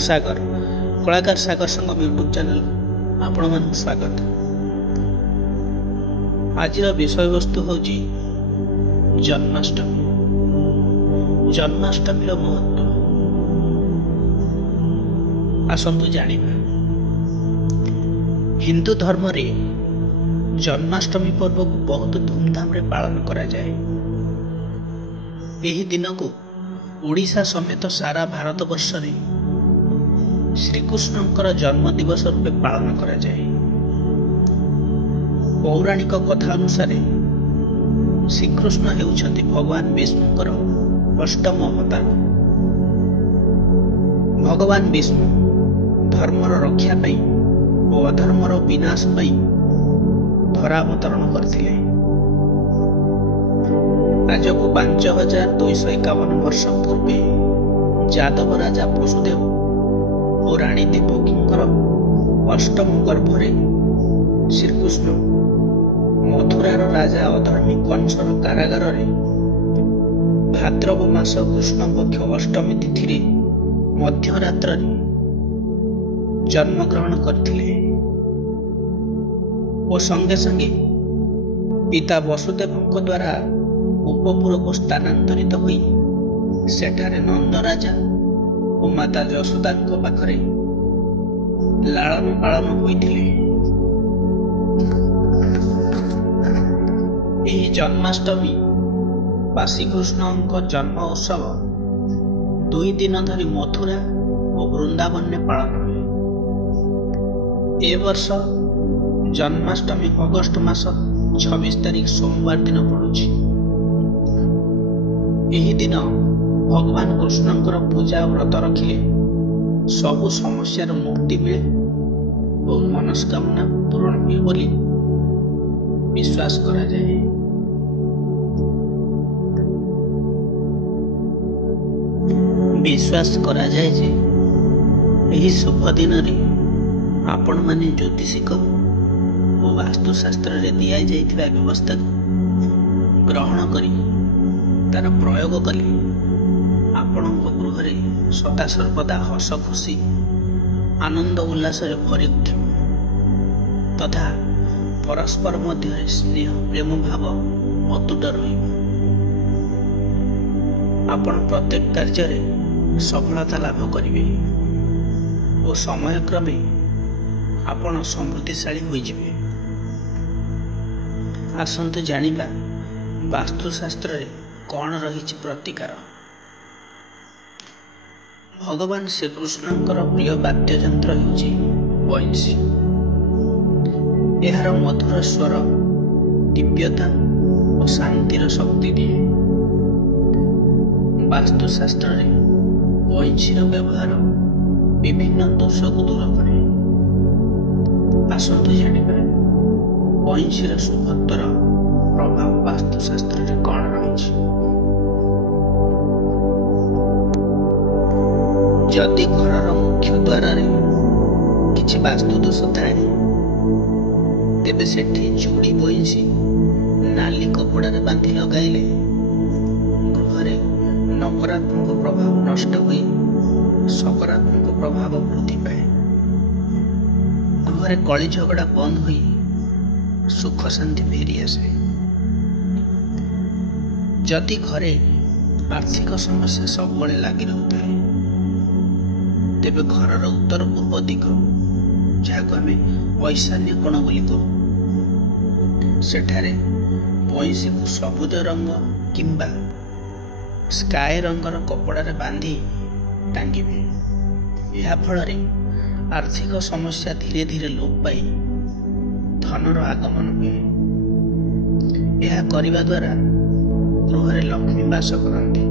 सागर कलाकार सागर संगम YouTube channel आपण मन स्वागत। आज विषय वस्तु हूँ जन्माष्टमी। जन्माष्टमी महत्व आसतु जानिबा। हिंदू धर्म रे जन्माष्टमी पर्व को बहुत धूमधाम रे पालन करा जाए। एही दिन को ओडिशा समेत सारा भारत वर्ष रे श्रीकृष्णकर जन्म दिवस रूपे पालन करा जाए। पौराणिक कथा अनुसार श्रीकृष्ण हेउछन्ति भगवान विष्णुकर अष्टम अवतार। भगवान विष्णु धर्मर रक्षा पाई और अधर्मर विनाश पाई धरा अवतरण करथिले। आज को 5251 वर्ष पूर्वे यादव राजा वसुदेव और राणी देवकींकर अष्टम गर्भरे श्रीकृष्ण मथुरार राजा अधर्मी कंसर कारागार रे भाद्रव मास कृष्ण पक्ष अष्टमी तिथि रे मध्यरात्र रे जन्म ग्रहण करथिले और संगे संगे पिता वसुदेवଙ୍କ द्वारा उपपुर को स्थानांतरित होई सेठारे नंद राजा और माता यशोदा पाखरे लालन पालन होइथिले। एही जन्माष्टमी बा श्रीकृष्णଙ୍କ जन्म उत्सव 2 दिन धरी मथुरा और वृंदावन में पालन हुए। ए वर्ष जन्माष्टमी अगस्त मास 26 तारीख सोमवार दिन पड़ुछि। एही दिन भगवान कृष्णଙ୍କର पूजा व्रत रखिले सबु समस्यार मुक्ति मिले और मनस्कामना पूर्ण हुए बोली विश्वास करा जाए। विश्वास करा जाए जे एही शुभ दिन रे आपण माने ज्योतिषिक और वास्तुशास्त्र रे दिया जाइथिबा व्यवस्था ग्रहण करी तार प्रयोग कले आपणଙ୍କ गृहरे सदा सर्वदा हस खुशी आनंद उल्लास भरी उठिब तथा परस्पर मध्य स्नेह प्रेम भाव अतुट रहिब। आपण प्रत्येक कार्य रे सफलता लाभ करिवे और समय क्रमे आपण समृद्धिशाली होई जिवे। आसंतु जानिबा वास्तुशास्त्र रे कौन रही प्रतिकार। भगवान श्रीकृष्णଙ୍କର प्रिय वाद्य यंत्र होछि बंशी। एहार मधुर स्वर दिव्यता और शांतिर शक्ति दिए। वास्तुशास्त्र रे बंशीर व्यवहार विभिन्न दोष को दूर करे। आसंतु जानिबा बंशीर सुभक्तर प्रभाव वास्तुशास्त्र रे कौन रही। जदि घर मुख्य द्वार किसी वास्तु दोष थाए तेबे सेठी चूड़ी बंशी नाली कपड़ा रे बांधी लगाइले गृह नकारात्मक प्रभाव नष्ट हुई सकारात्मक प्रभाव वृद्धि पाए। गृह कली झगड़ा बंद हुई सुख शांति फेरी आसे। जदि घरे आर्थिक समस्या सब लगी रहता है तेबे घर उत्तर पूर्व दिग जहाँ आम ईशान्य कोण बोली कहू सेठारे बंशी को सबुज रंग किंबा स्काए रंगर कपड़ा रे बांधी टांगिबे। या फल आर्थिक समस्या धीरे धीरे लोप पाई धनर आगमन हुए। यह करिबा द्वारा गृह लक्ष्मी वास करती।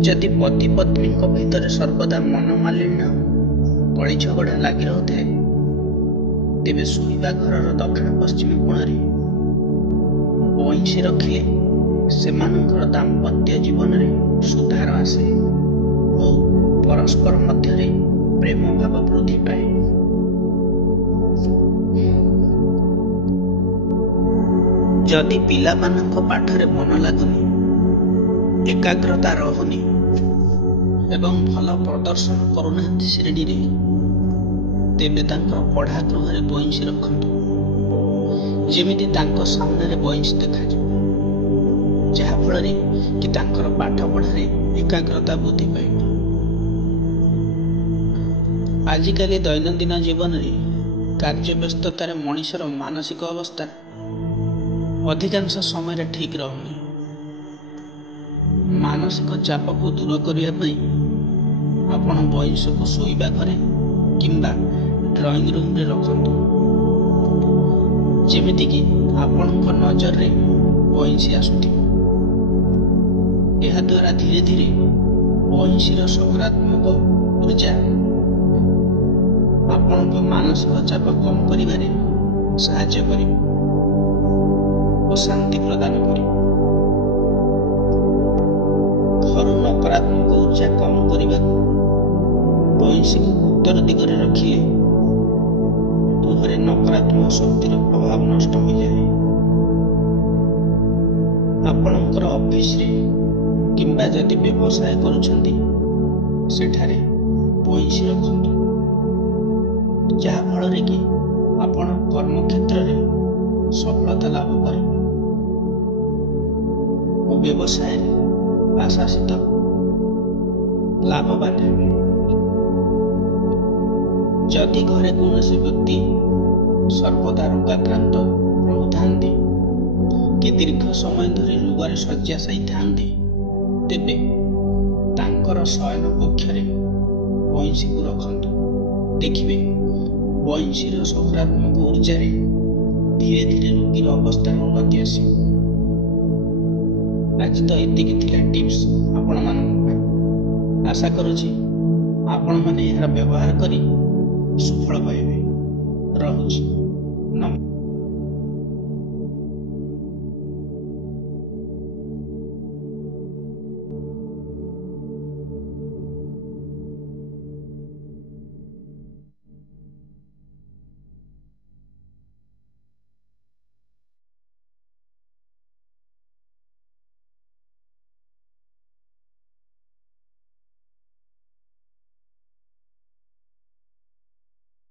जदि पति पत्नी भीतर सर्वदा मनोमालिन्य कली झगड़ा लगी रही तेबे शोइबा घर दक्षिण पश्चिम कोण बंशी रखिले सेमानंकर दाम्पत्य जीवन रे सुधार आसे और परस्पर मध्य प्रेम भाव वृद्धि पाए। जदि पिला मानक पाठरे मन लगुनी एकाग्रता रहुनी ଏବଂ ଭଲ ପ୍ରଦର୍ଶନ କରୁନାହାନ୍ତି ଶ୍ରେଣୀରେ, ତେବେ ତାଙ୍କର ପଢ଼ା ଗୃହରେ ବଇଁଶୀ ରଖନ୍ତୁ, ଯେମିତି ତାଙ୍କ ସାମ୍ନାରେ ବଇଁଶୀ ଦେଖାଯିବ, ଯାହାଫଳରେ କି ତାଙ୍କର ପାଠ ପଢ଼ାରେ ଏକାଗ୍ରତା ବୃଦ୍ଧି ପାଇବ। ଆଜିକାଲି ଦୈନନ୍ଦିନ ଜୀବନରେ କାର୍ଯ୍ୟ ବ୍ୟସ୍ତତାରେ ମଣିଷର ମାନସିକ ଅବସ୍ଥା ଅଧିକାଂଶ ସମୟରେ ଠିକ୍ ରହୁନି। ମାନସିକ ଚାପକୁ ଦୂର କରିବା ପାଇଁ ଆପଣ ବଇଁଶୀକୁ ଶୋଇବା ଘରେ କିମ୍ବା ଡ୍ରଇଂ ରୁମ୍ରେ ରଖନ୍ତୁ, ଯେମିତିକି ଆପଣଙ୍କ ନଜରରେ ବଇଁଶୀ ଆସୁଥିବ। ଏହାଦ୍ୱାରା ଧୀରେ ଧୀରେ ବଇଁଶୀର ସକାରାତ୍ମକ ଉର୍ଜା ଆପଣଙ୍କ ମାନସିକ ଚାପ କମ୍ କରିବାରେ ସାହାଯ୍ୟ କରିବ ଓ ଶାନ୍ତି ପ୍ରଦାନ କରିବ। ଘରୁ ନକାରାତ୍ମକ ଉର୍ଜା କମ୍ କରିବାକୁ ବଇଁଶୀକୁ ଉତ୍ତର ଦିଗରେ ରଖିଲେ ଗୃହରେ ନକାରାତ୍ମକ ଶକ୍ତିର ପ୍ରଭାବ ନଷ୍ଟ ହୋଇଯାଏ। ଆପଣଙ୍କର ଅଫିସରେ କିମ୍ବା ଯଦି ବ୍ୟବସାୟ କରୁଛନ୍ତି ସେଠାରେ ବଇଁଶୀ ରଖନ୍ତୁ, ଯାହାଫଳରେ କି ଆପଣ କର୍ମକ୍ଷେତ୍ରରେ ସଫଳତା ଲାଭ କରିବେ ଓ ବ୍ୟବସାୟରେ ଆଶାସିତ ଲାଭବାନ ହେବେ। ଯଦି ଘରେ କୌଣସି ବ୍ୟକ୍ତି ସର୍ବଦା ରୋଗାକ୍ରାନ୍ତ ରହୁଥାନ୍ତି କି ଦୀର୍ଘ ସମୟ ଧରି ରୋଗରେ ଶଯ୍ୟାଶାୟୀ ଥାନ୍ତି, ତେବେ ତାଙ୍କର ଶୟନ କକ୍ଷରେ ବଇଁଶୀକୁ ରଖନ୍ତୁ। ଦେଖିବେ ବଇଁଶୀର ସକାରାତ୍ମକ ଉର୍ଜାରେ ଧୀରେ ଧୀରେ ରୋଗୀର ଅବସ୍ଥାର ଉନ୍ନତି ଆସିବ। ଆଜି ତ ଏତିକି ଥିଲା ଟିପ୍ସ ଆପଣମାନଙ୍କ ପାଇଁ। ଆଶା କରୁଛି ଆପଣମାନେ ଏହାର ବ୍ୟବହାର କରି ସୁଫଳ ପାଇବେ। ରହୁଛି। ନମସ୍କାର।